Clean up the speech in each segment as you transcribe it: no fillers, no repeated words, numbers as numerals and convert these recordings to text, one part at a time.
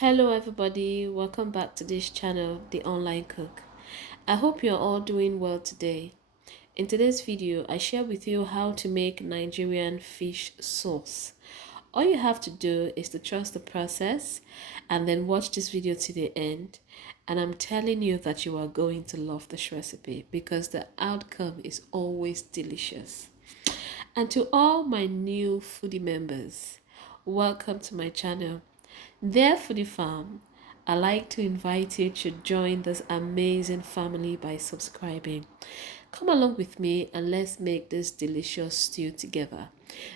Hello everybody, welcome back to this channel, The Online Cook. I hope you're all doing well today. In today's video, I share with you how to make Nigerian fish sauce. All you have to do is to trust the process and then watch this video to the end. And I'm telling you that you are going to love this recipe because the outcome is always delicious. And to all my new foodie members, welcome to my channel. There for the farm, I like to invite you to join this amazing family by subscribing. Come along with me and let's make this delicious stew together.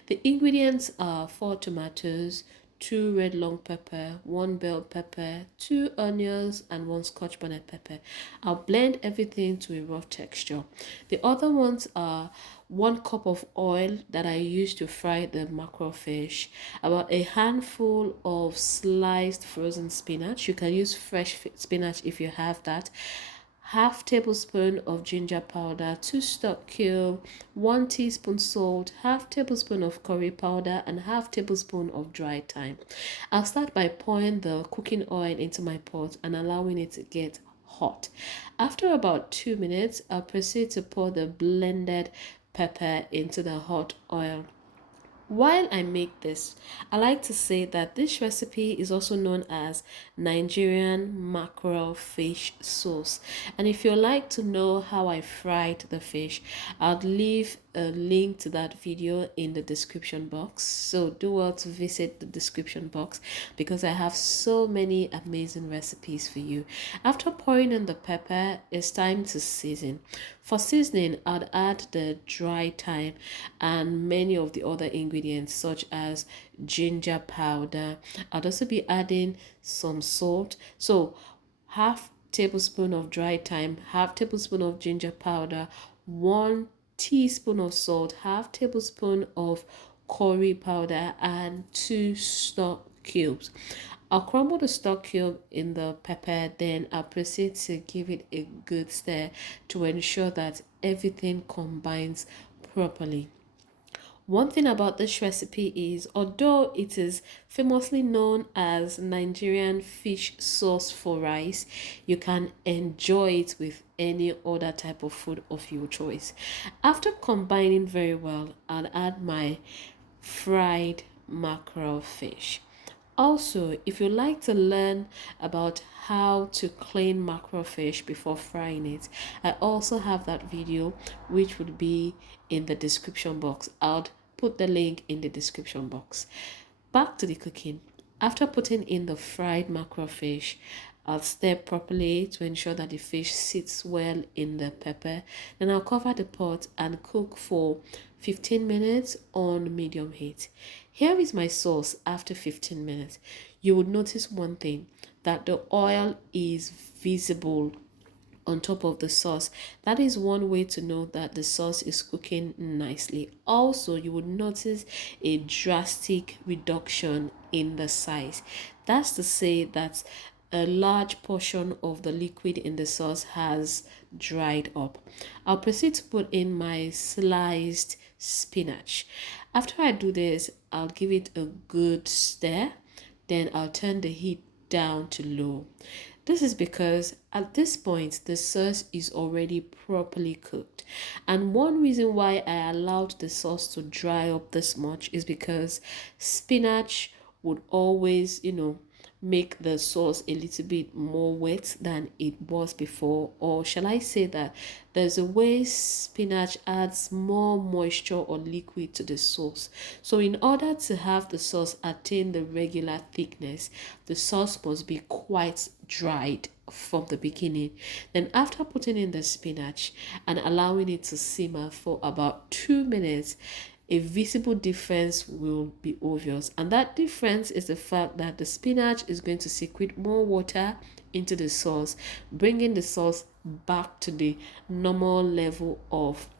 The ingredients are 4 tomatoes, 2 red long pepper, 1 bell pepper, 2 onions, and 1 scotch bonnet pepper. I'll blend everything to a rough texture. The other ones are 1 cup of oil that I use to fry the mackerel fish, about a handful of sliced frozen spinach. You can use fresh spinach if you have that. Half tablespoon of ginger powder, 2 stock cube, 1 teaspoon salt, half tablespoon of curry powder, and half tablespoon of dried thyme. I'll start by pouring the cooking oil into my pot and allowing it to get hot. After about 2 minutes, I'll proceed to pour the blended pepper into the hot oil. While I make this, I like to say that this recipe is also known as Nigerian mackerel fish sauce. And if you'd like to know how I fried the fish, I'll leave a link to that video in the description box. So do well to visit the description box because I have so many amazing recipes for you. After pouring in the pepper, it's time to season. For seasoning, I'd add the dry thyme and many of the other ingredients such as ginger powder. I'd also be adding some salt. So half tablespoon of dry thyme, half tablespoon of ginger powder, 1 teaspoon of salt, half tablespoon of curry powder, and 2 stock cubes. I'll crumble the stock cube in the pepper, then I'll proceed to give it a good stir to ensure that everything combines properly. One thing about this recipe is, although it is famously known as Nigerian fish sauce for rice, you can enjoy it with any other type of food of your choice. After combining very well, I'll add my fried mackerel fish. Also, if you like to learn about how to clean mackerel fish before frying it, I also have that video which would be in the description box. I'll put the link in the description box. Back to the cooking. After putting in the fried mackerel fish, I'll stir properly to ensure that the fish sits well in the pepper. Then I'll cover the pot and cook for 15 minutes on medium heat. Here is my sauce after 15 minutes. You would notice one thing, that the oil is visible on top of the sauce. That is one way to know that the sauce is cooking nicely. Also, you would notice a drastic reduction in the size. That's to say that a large portion of the liquid in the sauce has dried up. I'll proceed to put in my sliced spinach. After I do this, I'll give it a good stir. Then I'll turn the heat down to low. This is because at this point the sauce is already properly cooked. And one reason why I allowed the sauce to dry up this much is because spinach would always, make the sauce a little bit more wet than it was before. Or shall I say that there's a way spinach adds more moisture or liquid to the sauce. So in order to have the sauce attain the regular thickness, the sauce must be quite dried from the beginning. Then after putting in the spinach and allowing it to simmer for about 2 minutes, a visible difference will be obvious, and that difference is the fact that the spinach is going to secrete more water into the sauce, bringing the sauce back to the normal level of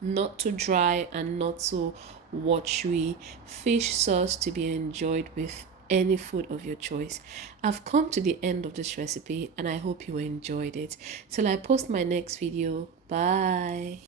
not too dry and not too watery fish sauce to be enjoyed with any food of your choice. I've come to the end of this recipe and I hope you enjoyed it. Till I post my next video, bye.